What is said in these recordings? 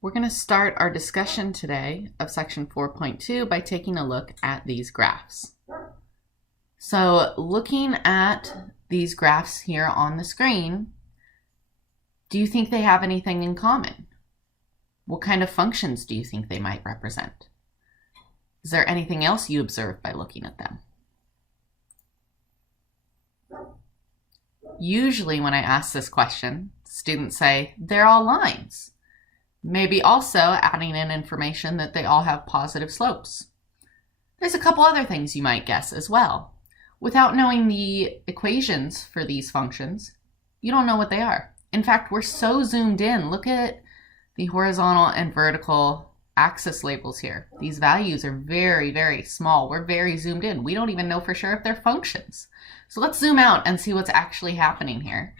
We're going to start our discussion today of section 4.2 by taking a look at these graphs. So looking at these graphs here on the screen, do you think they have anything in common? What kind of functions do you think they might represent? Is there anything else you observe by looking at them? Usually when I ask this question, students say they're all lines. Maybe also adding in information that they all have positive slopes. There's a couple other things you might guess as well. Without knowing the equations for these functions, you don't know what they are. In fact, we're so zoomed in. Look at the horizontal and vertical axis labels here. These values are very, very small. We're very zoomed in. We don't even know for sure if they're functions. So let's zoom out and see what's actually happening here.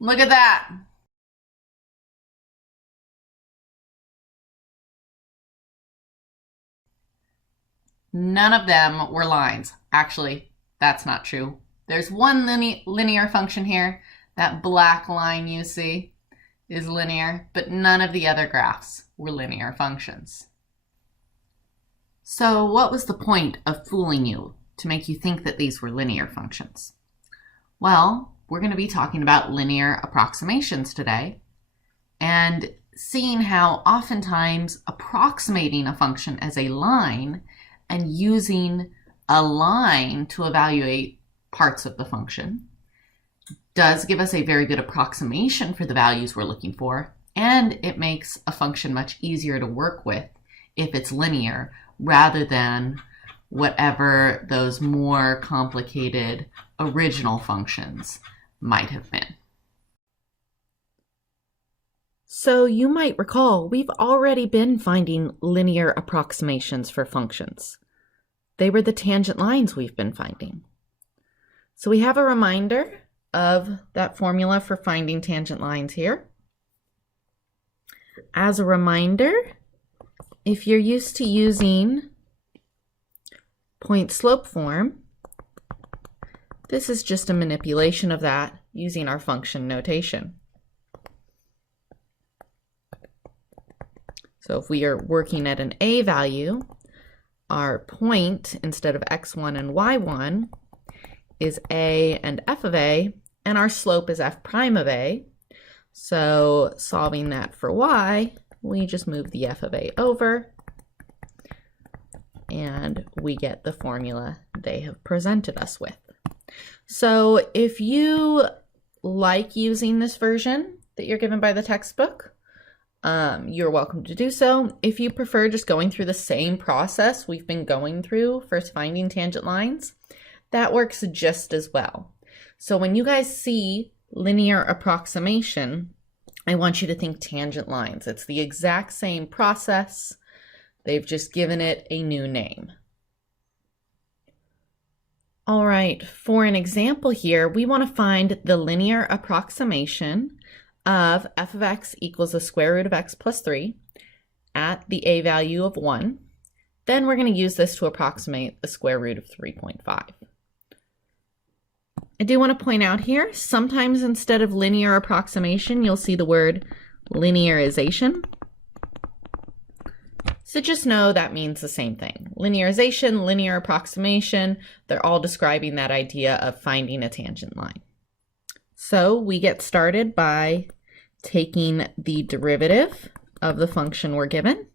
Look at that. None of them were lines. Actually, that's not true. There's one linear function here. That black line you see is linear, but none of the other graphs were linear functions. So what was the point of fooling you to make you think that these were linear functions? Well, we're going to be talking about linear approximations today and seeing how oftentimes approximating a function as a line and using a line to evaluate parts of the function does give us a very good approximation for the values we're looking for, and it makes a function much easier to work with if it's linear rather than whatever those more complicated original functions might have been. So you might recall we've already been finding linear approximations for functions. They were the tangent lines we've been finding. So we have a reminder of that formula for finding tangent lines here. As a reminder, if you're used to using point slope form, this is just a manipulation of that using our function notation. So if we are working at an a value, our point, instead of x1 and y1, is a and f of a, and our slope is f prime of a. So solving that for y, we just move the f of a over, and we get the formula they have presented us with. So if you like using this version that you're given by the textbook, you're welcome to do so. If you prefer just going through the same process we've been going through for finding tangent lines, that works just as well. So when you guys see linear approximation, I want you to think tangent lines. It's the exact same process. They've just given it a new name. All right, for an example here, we want to find the linear approximation of f of x equals the square root of x plus 3 at the a value of 1. Then we're going to use this to approximate the square root of 3.5. I do want to point out here, sometimes instead of linear approximation, you'll see the word linearization. So just know that means the same thing. Linearization, linear approximation, they're all describing that idea of finding a tangent line. So we get started by taking the derivative of the function we're given.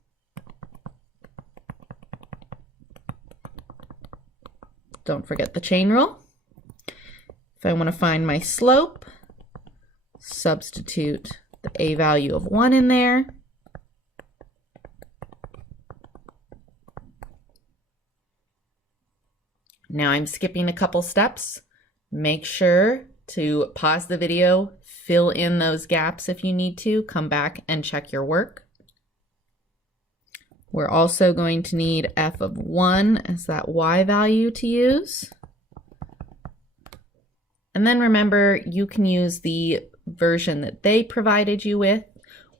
Don't forget the chain rule. If I want to find my slope, substitute the a value of 1 in there. Now I'm skipping a couple steps. Make sure to pause the video, fill in those gaps if you need to, come back and check your work. We're also going to need f of 1 as that y value to use. And then remember, you can use the version that they provided you with,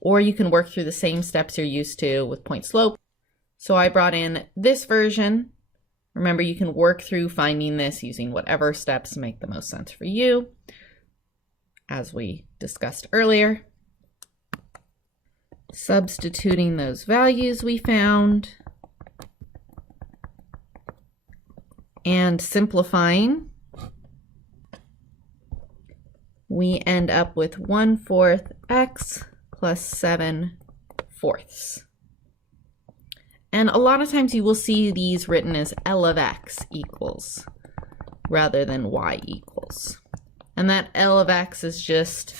or you can work through the same steps you're used to with point slope. So I brought in this version. Remember, you can work through finding this using whatever steps make the most sense for you. as we discussed earlier. Substituting those values we found and simplifying, we end up with 1/4 x plus 7/4. And a lot of times you will see these written as L of x equals rather than y equals. And that L of x is just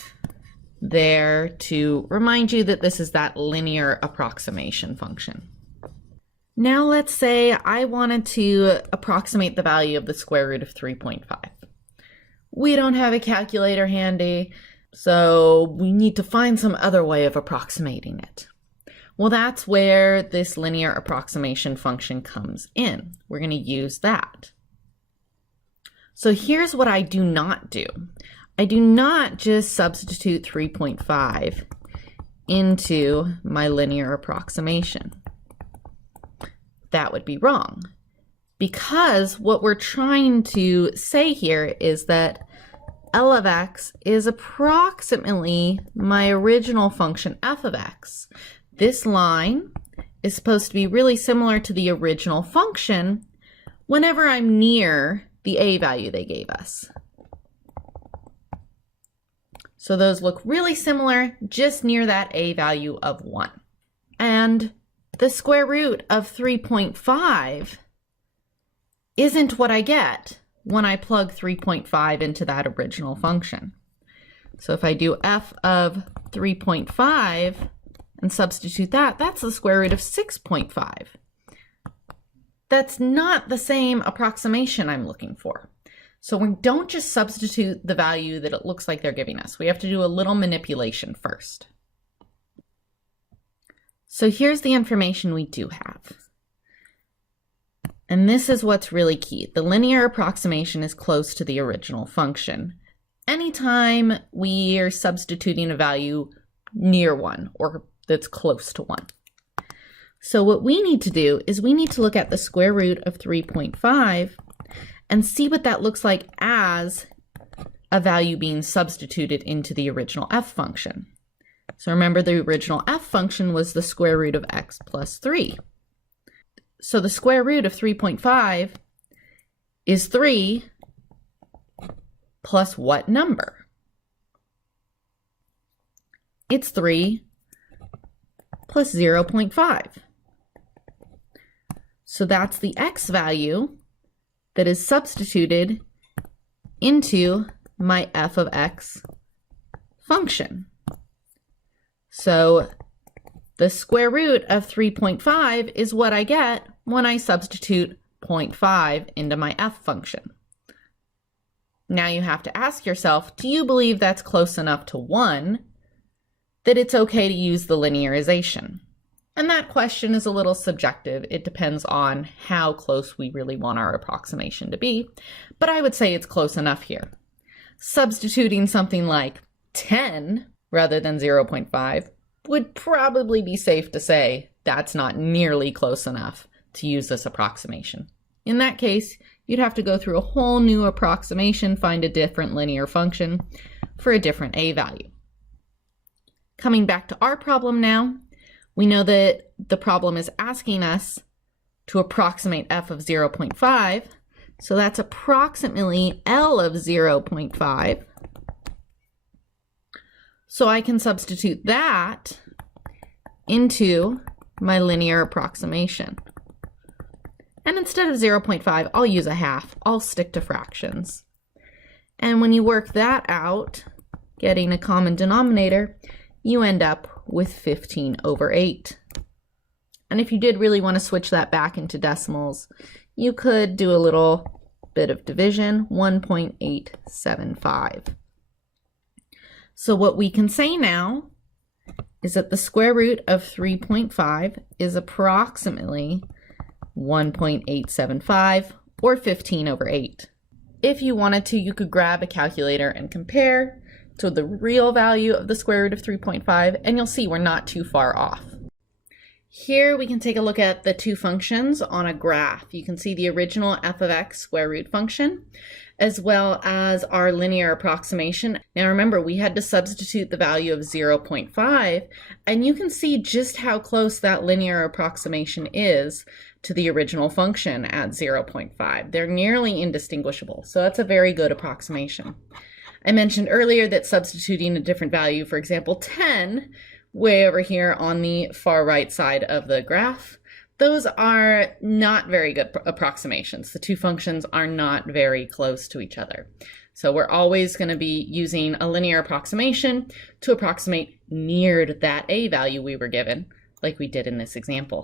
there to remind you that this is that linear approximation function. Now let's say I wanted to approximate the value of the square root of 3.5. We don't have a calculator handy, so we need to find some other way of approximating it. Well, that's where this linear approximation function comes in. We're going to use that. So here's what I do not do. I do not just substitute 3.5 into my linear approximation. That would be wrong, because what we're trying to say here is that L of x is approximately my original function f of x. This line is supposed to be really similar to the original function whenever I'm near the a value they gave us. So those look really similar just near that a value of 1. And the square root of 3.5 isn't what I get when I plug 3.5 into that original function. So if I do f of 3.5 and substitute that, that's the square root of 6.5. That's not the same approximation I'm looking for. So we don't just substitute the value that it looks like they're giving us. We have to do a little manipulation first. So here's the information we do have. And this is what's really key. The linear approximation is close to the original function. Anytime we are substituting a value near 1 or that's close to 1. So what we need to do is we need to look at the square root of 3.5 and see what that looks like as a value being substituted into the original f function. So remember, the original f function was the square root of x plus 3. So the square root of 3.5 is 3 plus what number? It's 3 plus 0.5. So that's the x value that is substituted into my f of x function. So the square root of 3.5 is what I get when I substitute 0.5 into my f function. Now you have to ask yourself, do you believe that's close enough to 1 that it's okay to use the linearization? And that question is a little subjective. It depends on how close we really want our approximation to be, but I would say it's close enough here. Substituting something like 10 rather than 0.5 would probably be safe to say that's not nearly close enough to use this approximation. In that case, you'd have to go through a whole new approximation, find a different linear function for a different a value. Coming back to our problem now, we know that the problem is asking us to approximate f of 0.5, so that's approximately L of 0.5. So I can substitute that into my linear approximation. And instead of 0.5, I'll use a half. I'll stick to fractions. And when you work that out, getting a common denominator, you end up with 15/8. And if you did really want to switch that back into decimals, you could do a little bit of division, 1.875. So what we can say now is that the square root of 3.5 is approximately 1.875 or 15/8. If you wanted to, you could grab a calculator and compare to the real value of the square root of 3.5, and you'll see we're not too far off. Here we can take a look at the two functions on a graph. You can see the original f of x square root function, as well as our linear approximation. Now remember, we had to substitute the value of 0.5, and you can see just how close that linear approximation is to the original function at 0.5. They're nearly indistinguishable, so that's a very good approximation. I mentioned earlier that substituting a different value, for example 10, way over here on the far right side of the graph, those are not very good approximations. The two functions are not very close to each other. So we're always going to be using a linear approximation to approximate near that a value we were given, like we did in this example.